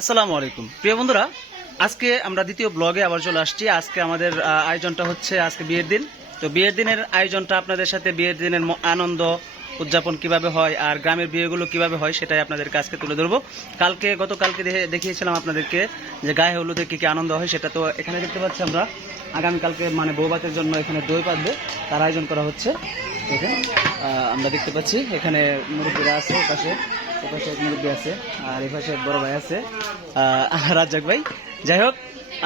আসসালামু আলাইকুম প্রিয় বন্ধুরা, আজকে আমরা দ্বিতীয় ব্লগে আবার চলে আসছি। আজকে আমাদের আয়োজনটা হচ্ছে আজকে বিয়ের দিন। তো বিয়ের দিনের আয়োজনটা আপনাদের সাথে বিয়ের দিনের আনন্দ উদযাপন কিভাবে হয় আর গ্রামের বিয়েগুলো কিভাবে হয় সেটাই আপনাদের কাছে তুলে ধরবো। গতকালকে দেখিয়েছিলাম আপনাদেরকে যে গায়ে হলুদে কি কি আনন্দ হয়, সেটা তো এখানে দেখতে পাচ্ছি আমরা। আগামীকালকে মানে বৌভাতের জন্য এখানে দই পাতবে, তার আয়োজন করা হচ্ছে। দেখেন আমরা দেখতে পাচ্ছি এখানে মুরব্বীরা আছে, ওপাশে এক মুরব্বী আছে আর এপাশে এক বড় ভাই আছে রাজ্জাক ভাই। যাই হোক,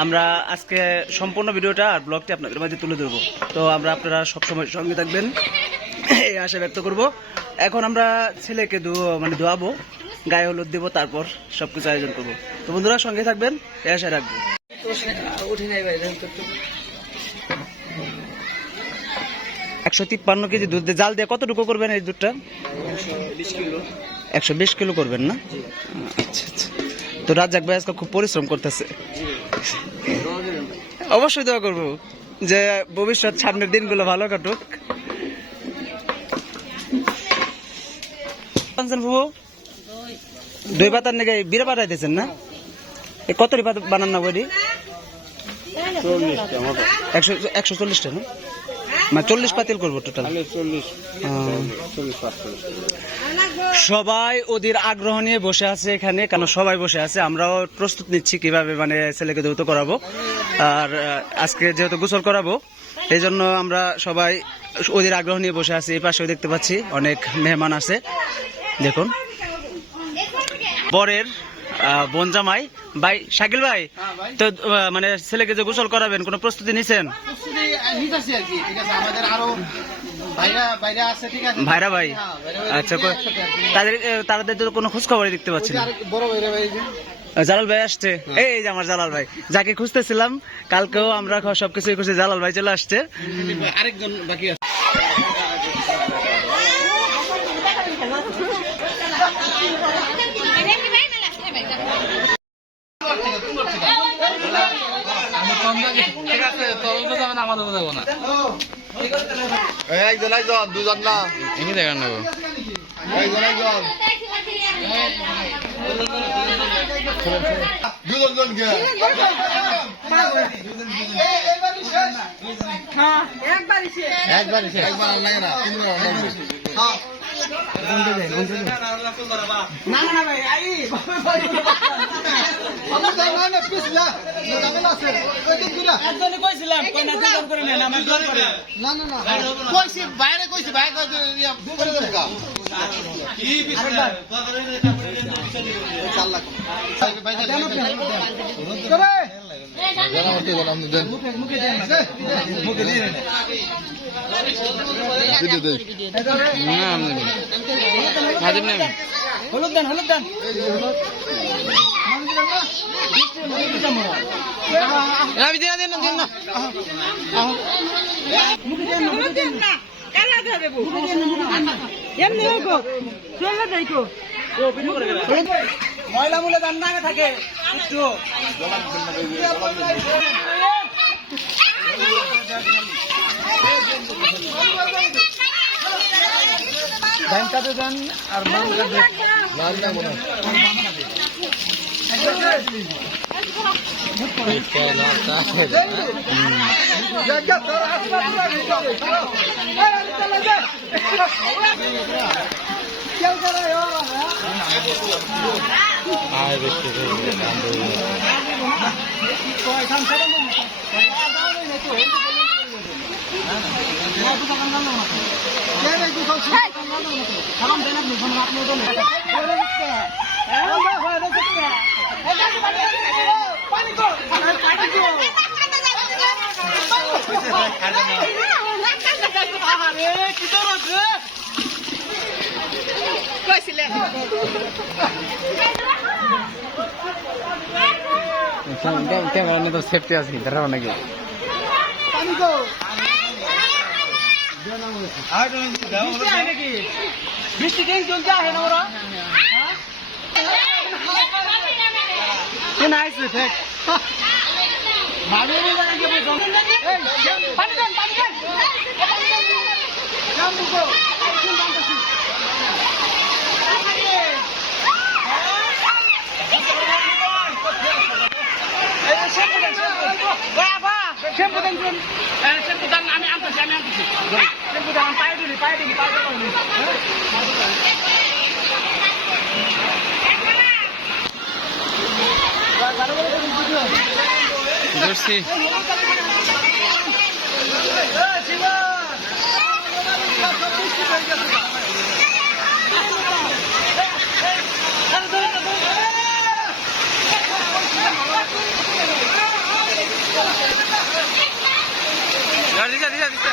আমরা আজকে সম্পূর্ণ ভিডিওটা আর ব্লগটি আপনাদের মাঝে তুলে ধরবো। তো আপনারা সবসময় সঙ্গে থাকবেন এই আশা ব্যক্ত করব। এখন আমরা ছেলেকে দোয়াবো, গায়ে হলুদ দেবো, তারপর সবকিছু আয়োজন করবো। তো বন্ধুরা সঙ্গে থাকবেন এই আশা রাখবো। 153 কেজি দুধ জাল দিয়ে কতটুকু করবেন এই দুধটা? 120 কিলো করবেন না? আচ্ছা আচ্ছা। তো রাজ্জাক ভাই আজকে খুব পরিশ্রম করতেছে, অবশ্যই দোয়া করবো যে ভবিষ্যৎ সামনের দিনগুলো ভালো কাটুক। দই পাতার নাকি বিড়ে পাঠাইতেছেন না? কত বানান না বই? 140টা না, মানে 40 পাতিল করবো টোটাল। সবাই ওদের আগ্রহ নিয়ে বসে আছে এখানে, কেন সবাই বসে আছে। আমরাও প্রস্তুত নিচ্ছি কিভাবে মানে ছেলেকে যৌতুক করাবো। আর আজকে যেহেতু গোসল করাবো এই জন্য আমরা সবাই ওদের আগ্রহ নিয়ে বসে আছি। এই পাশেও দেখতে পাচ্ছি অনেক মেহমান আছে। দেখুন বরের বোন জামাই ভাই শাকিল ভাই, তো মানে ছেলেকে যে গোসল করাবেন কোনো প্রস্তুতি নিছেন? ভাইরা ভাই, আচ্ছা, তাদের তো কোনো খোঁজ খবরই দেখতে পাচ্ছি না। জালাল ভাই আসছে, এই যে আমার জালাল ভাই যাকে খুঁজতেছিলাম কালকেও আমরা সবকিছু খুঁজে, জালাল ভাই চলে আসছে। আরেকজন বাকি আছে। দুজন না এমনি দেখান নেবো। হলুদ দেন, হলুদ দেন। ময়লা মুলে দান না থাকে একটু ধানটাতে দেন আর ক্যামেরা তো সেফটি আছে তারা অনেকে বৃষ্টি চলতে আসে না ওরা ধরছি দিছা দিছা দিছা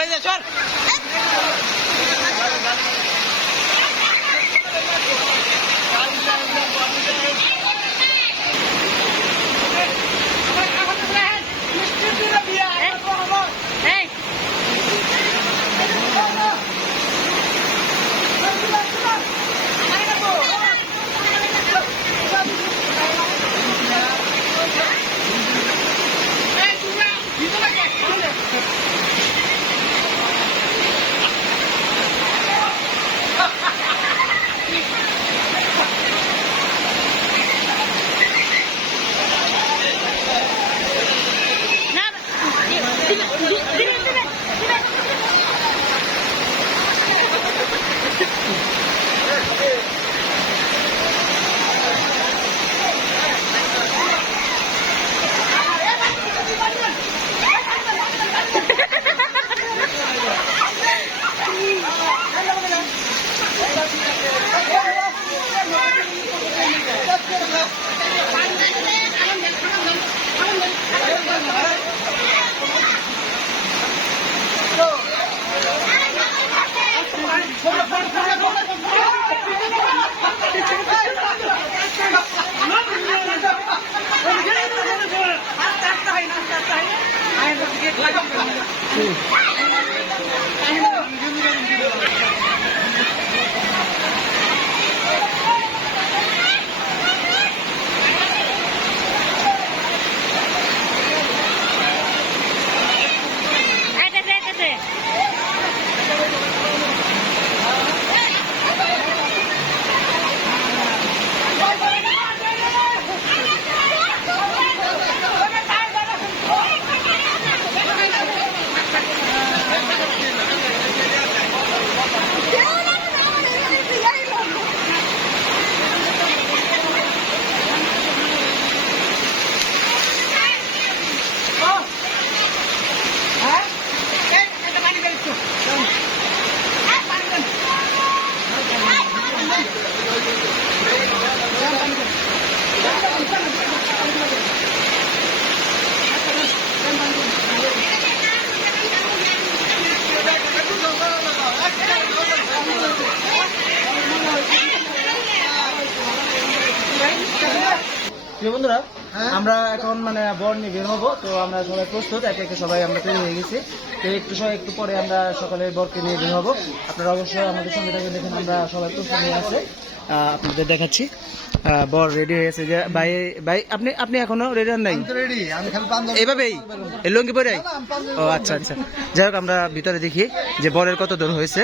এই যে চল প্রিয় বন্ধুরা, আমরা এখন মানে বর নিয়ে বের হবো। তো আমরা সবাই প্রস্তুত, একে একে সবাই আমরা তৈরি হয়ে গেছি। তো একটু পরে আমরা সকালে বরকে নিয়ে বের হবো। আপনারা অবশ্যই আমাদের সঙ্গে থাকবেন, দেখেন আমরা সবাই প্রস্তুত নিয়ে আছে। আপনাদের দেখাচ্ছি বর রেডি হয়েছে। যে ভাই ভাই আপনি এখনো রেডি হন নাই? এইভাবেই এই লুঙ্গি পরে? ও আচ্ছা আচ্ছা, যাই হোক আমরা ভিতরে দেখি যে বরের কত দূর হয়েছে।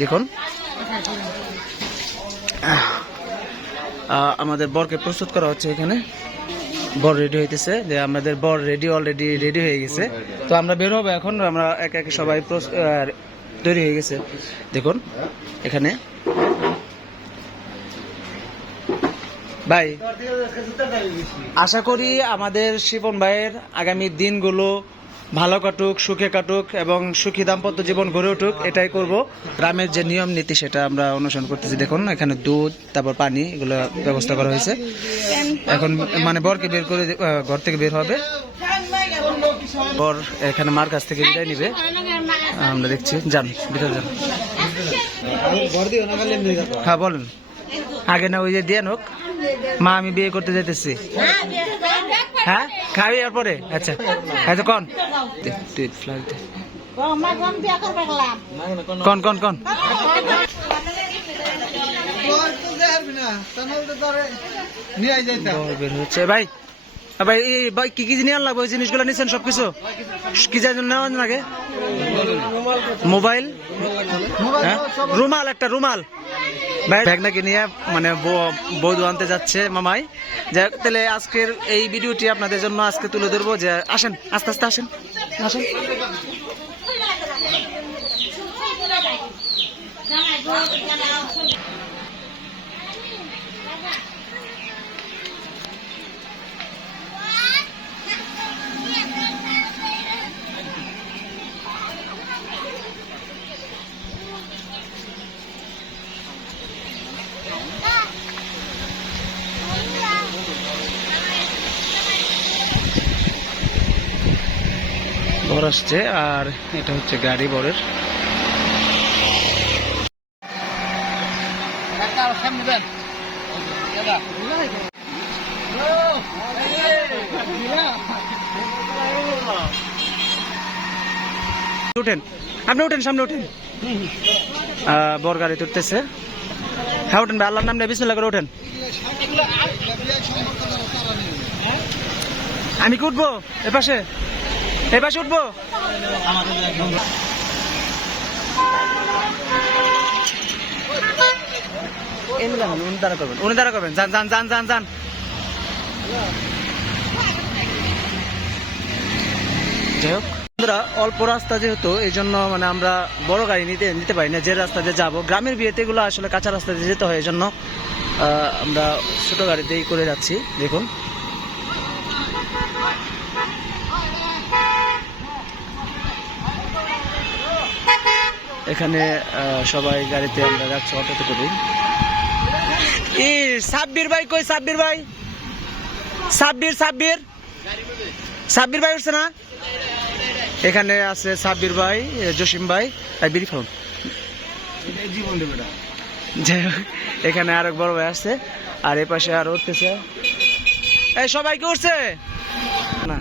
দেখুন আমাদের বরকে প্রস্তুত করা হচ্ছে এখানে। বর রেডি হইতেছে, যে আমাদের বর অলরেডি রেডি হয়ে গেছে। তো আমরা বের হবো এখন। আমরা একে একে সবাই তৈরি হয়ে গেছে। দেখুন এখানে ভাই, আশা করি আমাদের শিপন ভাইয়ের আগামী দিনগুলো ভালো কাটুক, সুখে কাটুক এবং সুখী দাম্পত্য জীবন গড়ে উঠুক, এটাই করব। গ্রামের যে নিয়ম নীতি সেটা আমরা অনুসরণ করতেছি। দেখুন এখানে দুধ, তারপর পানি, এগুলো ব্যবস্থা করা হয়েছে। এখন মানে বরকে বের করে ঘর থেকে বের হবে। বর এখানে মার কাছ থেকে বিদায় নিবে, আমরা দেখছি। যান ভিতরে যান। হ্যাঁ বলেন, আগে না ওই যে দিয়ে নোক মা আমি বিয়ে করতে যাইতেছি। হ্যাঁ খাবি এরপরে? আচ্ছা আচ্ছা কন কন কন কন বের হচ্ছে ভাই। ভাই ভাই কি কি নিয়ে আনলাম? ওই জিনিসগুলো নিচ্ছেন সবকিছু? কি জন্য নেওয়া লাগে? মোবাইল, হ্যাঁ রুমাল, একটা রুমাল ব্যাগনাকে নিয়ে মানে বৌদু আনতে যাচ্ছে মামাই। যাই হোক, তাহলে আজকের এই ভিডিওটি আপনাদের জন্য আজকে তুলে ধরবো। যে আসেন, আস্তে আস্তে আসেন আসেন। বর আসছে আর এটা হচ্ছে গাড়ি বরের। উঠেন, আপনি উঠেন, সামনে উঠেন। বর গাড়ি তুলতেছে। হ্যাঁ উঠেন ভাই, আল্লাহর নাম নিয়ে বিসমিল্লাহ করে উঠেন। আমি কি উঠবো? এপাশে উঠবো। উনি দ্বারা করবেন। যান যান যান যান যান। যাই হোক বন্ধুরা, অল্প রাস্তা যেহেতু এই জন্য মানে আমরা বড় গাড়ি নিতে পারি না। যে রাস্তা দিয়ে যাবো, গ্রামের বিয়েতে এগুলো আসলে কাঁচা রাস্তা দিয়ে যেতে হয়, এই জন্য আমরা ছোট গাড়িতেই করে যাচ্ছি। দেখুন এখানে সবাই গাড়িতে আমরা যাচ্ছি অটোতে করে। সাব্বির ভাই কই? সাব্বির ভাই, সাব্বির ভাই উঠছে না? এখানে আছে সাব্বির ভাই, জসিম ভাই, বিড়ি ফাউন। যাই হোক, এখানে আরেক বড় ভাই আসছে আর এ পাশে আর উঠতেছে। এই সবাই কি উঠছে না?